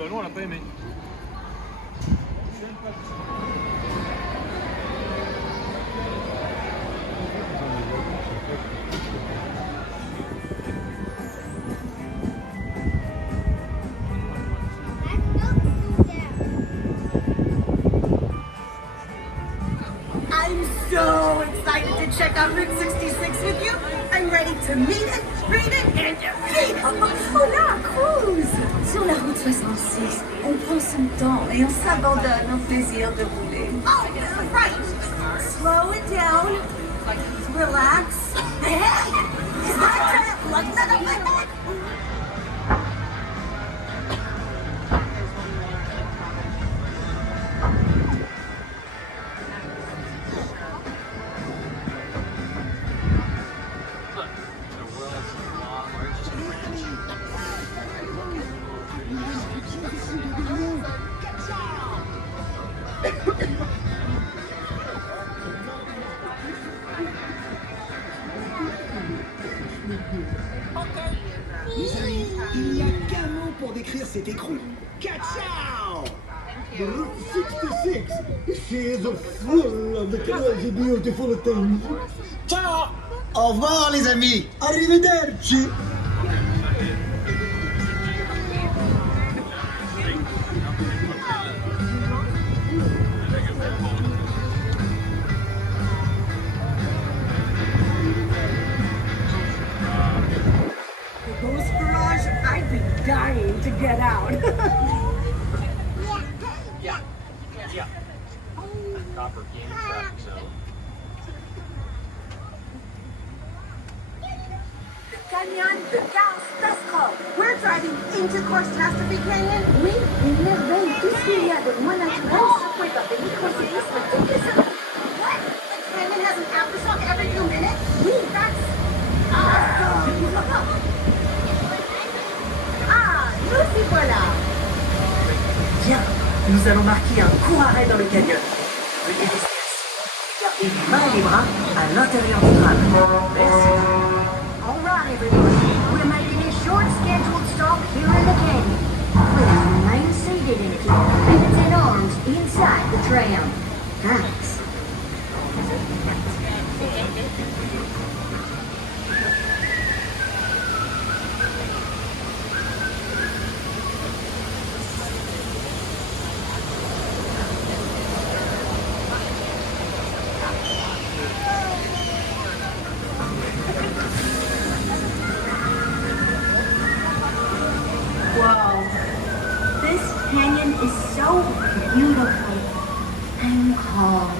bah non, elle a pas aimé. I'm so excited to check out Route 66 with you. I'm ready to meet it, read it, and defeat it. Oh là, cruise! Sur la route 66, on prend son temps et on s'abandonne au plaisir de rouler. Oh, right! Slow it down. Relax. Is that a plug set up my head? Les amis, il n'y a qu'un mot pour décrire cet écrou. Ciao! Route 66, she is full of the crazy beautiful things. Ciao! Au revoir les amis! Arrivederci. Ghost garage, I'd be dying to get out. Yeah. Copper game track zone. Canyon de Cars-Tastrophe. We're driving into Cars-Tastrophe Canyon. Oui, une merveille. Tout ce qu'il y a de moins naturel secoué par des microséismes dégueulassants. What? The canyon has an aftershock every 2 minutes? Oui, that's awesome. Ah, nous y voilà. Bien, nous allons marquer un court arrêt dans le canyon. Veuillez rester assis. Gardez les mains et les bras à l'intérieur du tram. Merci. All right, everybody. We're making a short scheduled stop here in the canyon. Please remain seated and keep your hands and arms inside the tram. Thanks. Whoa. This canyon is so beautiful and calm.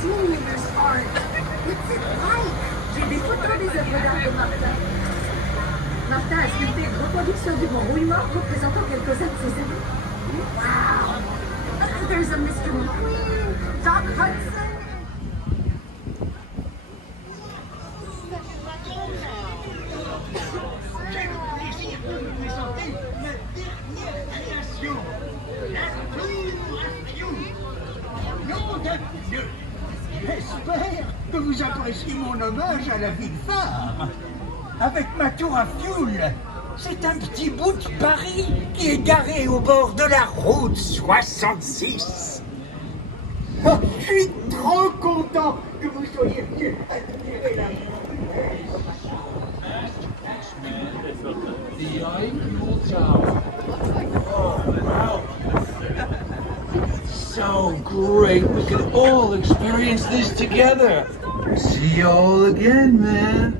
seen this art. What's it like? J'ai des photos des œuvres d'art de Martin. Martin a sculpté une reproduction du mont Rouillemort représentant quelques-uns de ses amis. Wow! There's a Mr. McQueen, Doc Hudson. J'ai le plaisir de vous présenter la dernière création, la Tour à Fioul. Nom de Dieu! J'espère que vous appréciez mon hommage à la ville phare. Avec ma tour à fioul, c'est un petit bout de Paris qui est garé au bord de la route 66. Oh, je suis trop content que vous soyez venus admirer la The Eiffel Tower. Oh, wow. So great. We can all experience this together. See you all again, man.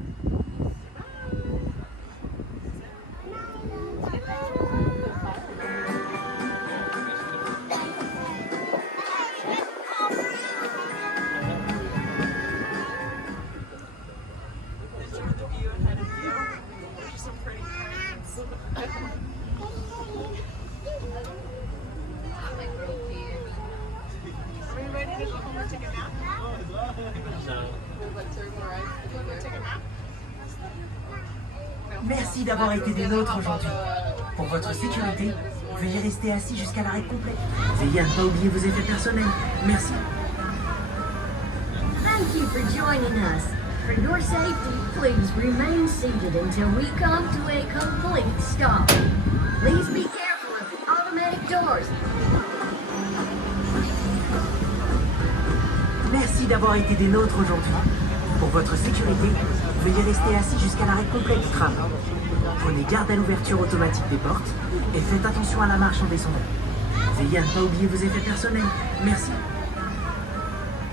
Merci d'avoir été des nôtres aujourd'hui. Pour votre sécurité, veuillez rester assis jusqu'à l'arrêt complet. Veillez à ne pas oublier vos effets personnels. Merci. Thank you for joining us. For your safety, please remain seated until we come to a complete stop. Please be careful of the automatic doors. Merci d'avoir été des nôtres aujourd'hui. Pour votre sécurité, veuillez rester assis jusqu'à l'arrêt complet du tram. Prenez garde à l'ouverture automatique des portes et faites attention à la marche en descendant. Veillez à ne pas oublier vos effets personnels. Merci.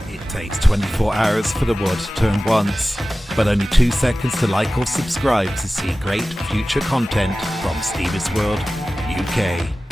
It takes 24 hours for the world to turn once, but only 2 seconds to like or subscribe to see great future content from Steve's World UK.